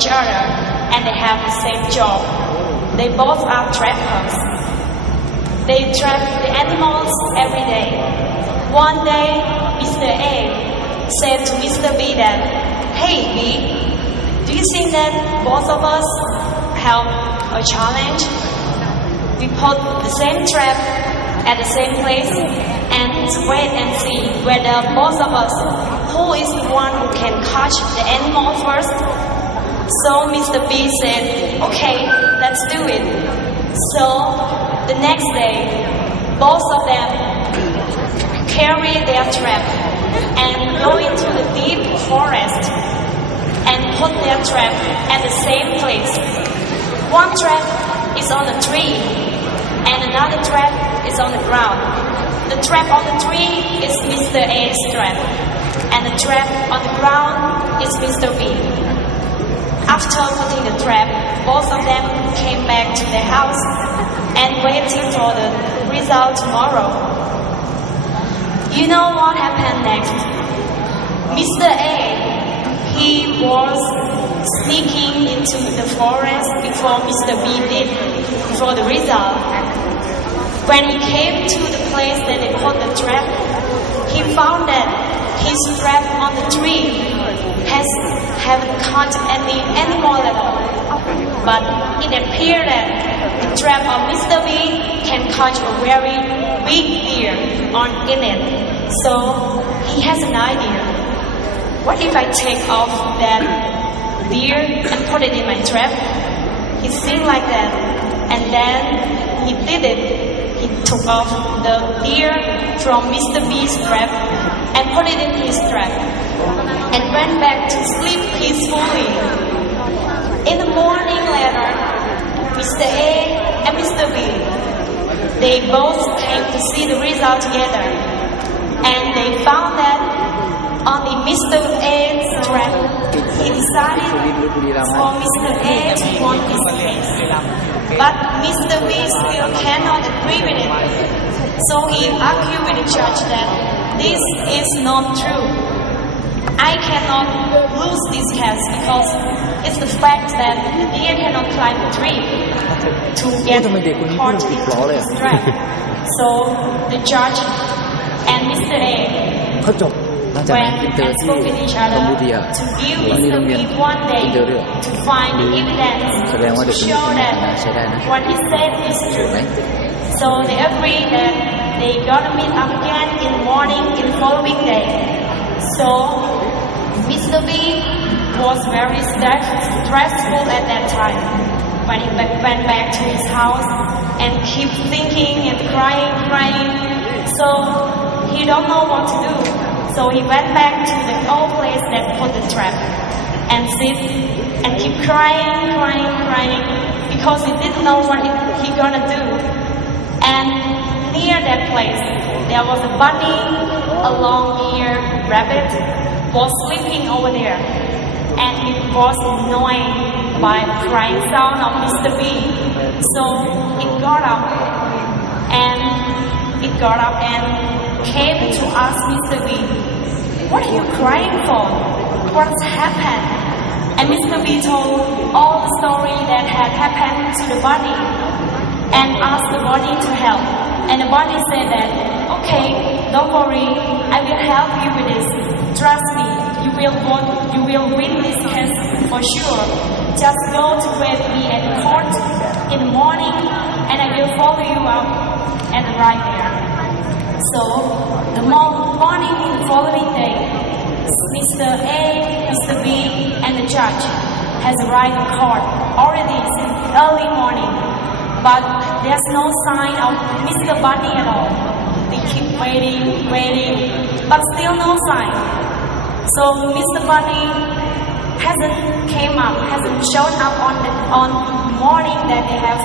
each other and they have the same job. They both are trappers. They trap the animals every day. One day, Mr. A said to Mr. B that, "Hey B, do you think that both of us have a challenge? We put the same trap at the same place and wait and see whether both of us, who is the one who can catch the animal first?" So Mr. B said, "Okay, let's do it." So the next day, both of them carry their trap and go into the deep forest and put their trap at the same place. One trap is on the tree and another trap is on the ground. The trap on the tree is Mr. A's trap and the trap on the ground is Mr. B. After putting the trap, both of them came back to their house and waiting for the result tomorrow. You know what happened next? Mr. A, he was sneaking into the forest before Mr. B did, before the result. When he came to the place that they put the trap, he found that his trap on the tree haven't caught any animal at all. But it appeared that the trap of Mr. B can catch a very big deer in it. So he has an idea. What if I take off that deer and put it in my trap? He think like that, and then he did it. He took off the deer from Mr. B's trap and put it in his trap and went back to sleep peacefully. In the morning later, Mr. A and Mr. B, they both came to see the result together, and they found that on the Mr. A's trap, he decided for Mr. A to want this case. But Mr. B still cannot agree with it. So he argued with the judge that this is not true. I cannot lose this case because it's the fact that the deer cannot climb the tree to get caught into his trap. So the judge and Mr. A went and spoke with each other to give Mr. B one day to find the evidence to show that what he said is true. So they agreed that they gonna meet up again in the morning in the following day. So Mr. B was very stressful at that time when he went back to his house and keep thinking and crying. So he don't know what to do. So he went back to the old place that put the trap and sit and keep crying because he didn't know what he gonna do. And near that place, there was a bunny, a long-eared rabbit was sleeping over there, and it was annoyed by the crying sound of Mr. B. So it got up and came to ask Mr. B, "What are you crying for? What's happened?" And Mr. B told all the story that had happened to the bunny and asked the bunny to help. And the bunny said that, "Okay, don't worry, I will help you with this. Trust me, you will win this case for sure. Just go to wait me at the court in the morning and I will follow you up and arrive there." So the morning in the following day, Mr. A, Mr. B, and the judge has arrived at court already since early morning, but there's no sign of Mr. Bunny at all. They keep waiting, but still no sign. So Mr. Bunny hasn't shown up on the morning that they have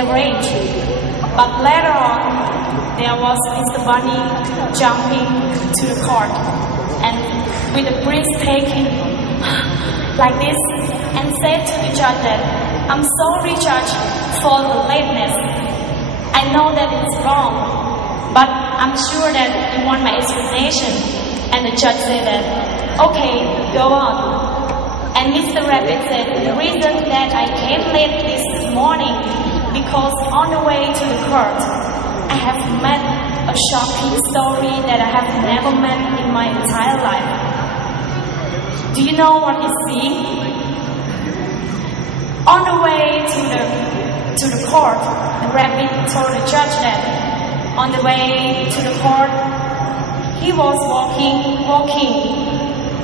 arranged. But later on, there was Mr. Bunny jumping to the court and with a breathtaking like this and said to the judge that, "I'm sorry, Judge, for the lateness. I know that it's wrong, but I'm sure that you want my explanation." And the judge said that, "Okay, go on." And And Mr. Rabbit said, the reason that I came late this morning because on the way to the court, I have met a shocking story that I have never met in my entire life. Do you know what he see? On the way to the court, the rabbit told the judge that on the way to the court, he was walking,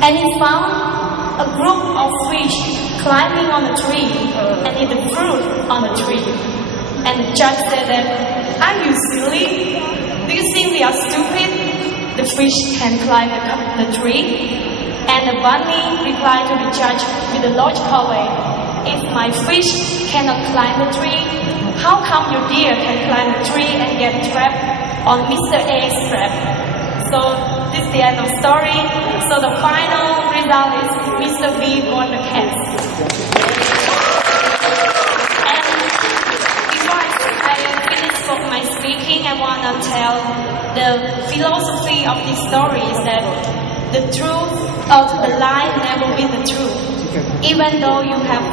and he found a group of fish climbing on the tree and eat the fruit on the tree. And the judge said that, are you silly? Do you think we are stupid? The fish can climb the tree? And the bunny replied to the judge with a logical way, if my fish cannot climb the tree, how come your deer can climb the tree and get trapped on Mr. A's trap? So this is the end of the story. So the final result is Mr. B won the case. And before I finish my speaking, I want to tell the philosophy of this story is that the truth or the lie never win the truth. Even though you have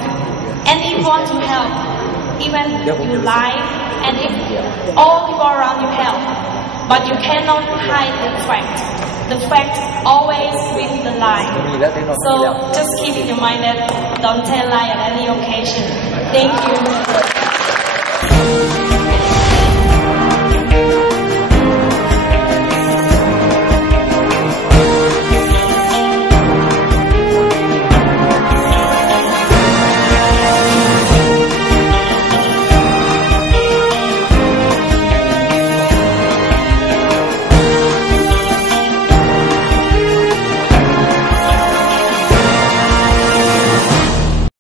anyone to help, even you lie, and if all people around you help, but you cannot hide the fact. The fact always wins the lie. So just keep in your mind that don't tell lie at any occasion. Thank you.